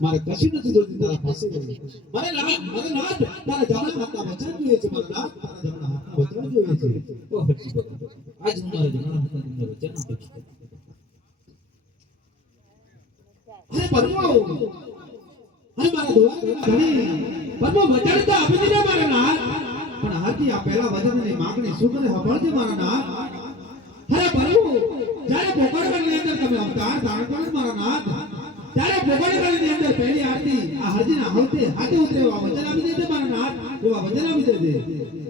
મારે કશું નથી જોઈતું તારા પાસે મારે લાડ તારા જમણા હાથના વચન જોઈએ છે મારા લાડ તારા જમણા હાથના વચન જોઈએ છે ઓ હરજી ભગત આજ હું મારા જમણા હાથના તમને વચન આપું છું અરે પરમો અરે મારા દોસ્ત ઘણી પરમો વચન તો આપી દીધા મારા લાડ પણ હાજી આ પહેલા વચનની માંગણી સુખને સાંભળજે મારા નાથ અરે પરમો જ્યારે પોકળગઢની અંદર તમે અવતાર ધારણ કરો મારા નાથ ત્યારે પોકળગઢની અંદર પહેલી આરતી આ હરજીના હાથે ઉતરે એવા વચન આપી દેજે મારા નાથ એવા વચન આપી દેજે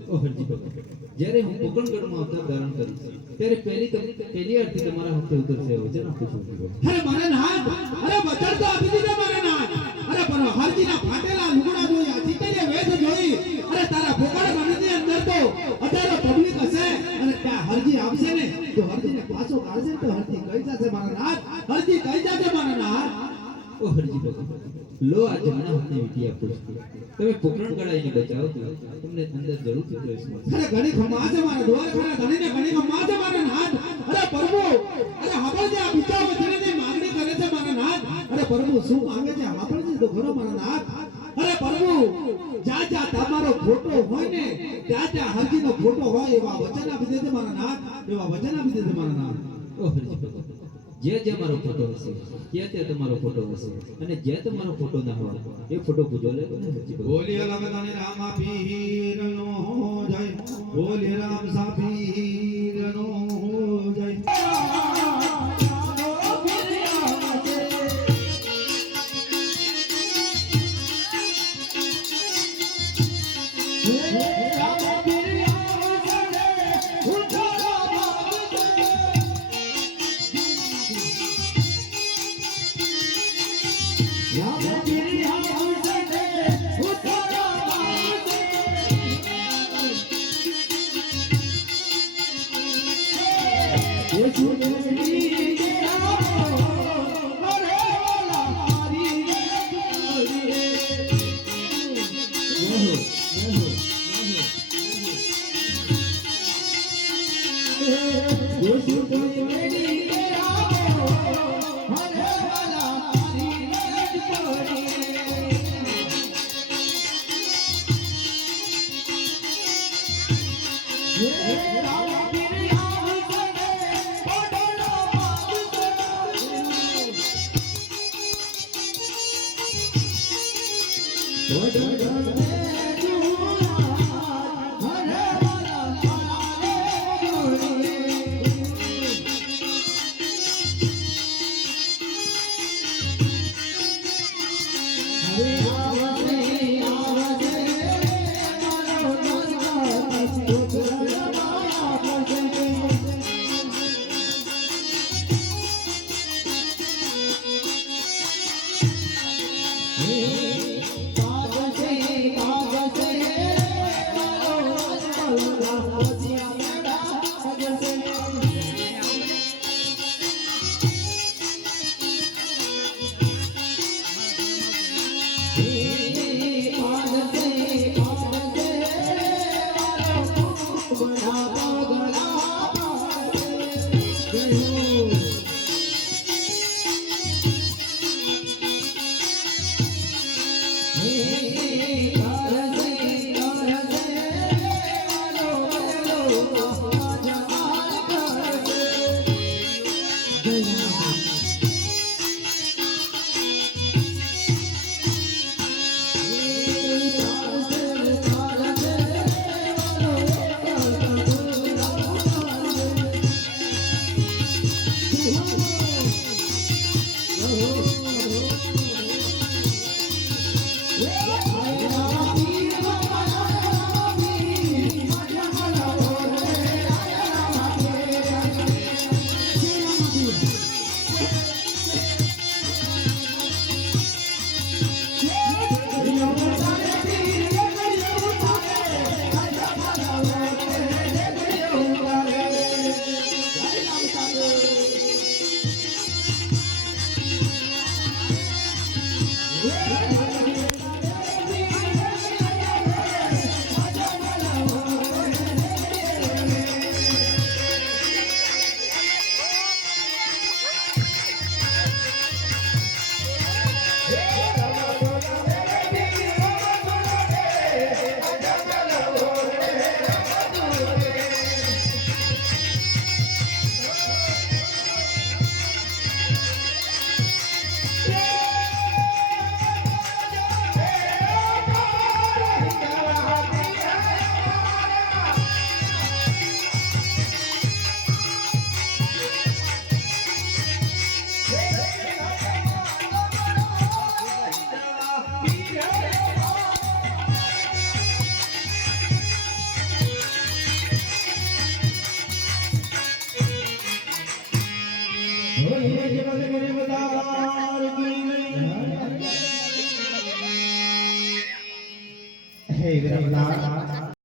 ઓ હરજી ભગત જ્યારે હું પોકળગઢમાં અવતાર ધારણ કરીશ ત્યારે પહેલી આરતી તમારા હાથે ઉતરશે વચન આપું છું અરે મારા નાથ અરે વચન તો આપી દીધે મારા નાથ અરે પણ હરજીના ફાટેલા લુગડા જોઈ આ ચીકણીએ વેશ જોઈ અરે તારા પોકળગઢની અંદર તો હજારો પબ્લિક હશે અને ત્યાં હરજી આવશે ને તો હરજીને પાછો કાઢશે તો હરજી કહી જશે મારા નાથ હરજી કહી જશે મારા નાથ ઓ હરજી ભગત લો આ જમણા હાથની વીંટી આપું છું તમે પોકરણ ગળાઈને બચાવો તમને અંદર જરૂરથી પ્રવેશ મળશે અરે ઘણી ખમા છે મારા દ્વાર ખરા ધણીને ઘણી ખમા છે મારા નાથ અરે પ્રભુ અરે હાંભળજે આ બીજા વચનની માંગણી કરે છે મારા નાથ અરે પ્રભુ શું માંગે છે હાંભળજે તો ખરો મારા નાથ અરે પ્રભુ જ્યાં તમારો ફોટો હોય ને ત્યાં હરજીનો ફોટો હોય એવા વચન આપી દેજે મારા નાથ એવા વચન આપી દેજે મારા નાથ ઓ હરજી ભગત જે મારો ફોટો હશે ત્યાં તમારો ફોટો હશે અને જે તમારો ફોટો ના હોય એ ફોટો પૂજો લે બોલી લગતાને રામ પીરનો જય બોલી રામ સા પીરનો જય હે વિરમલાલ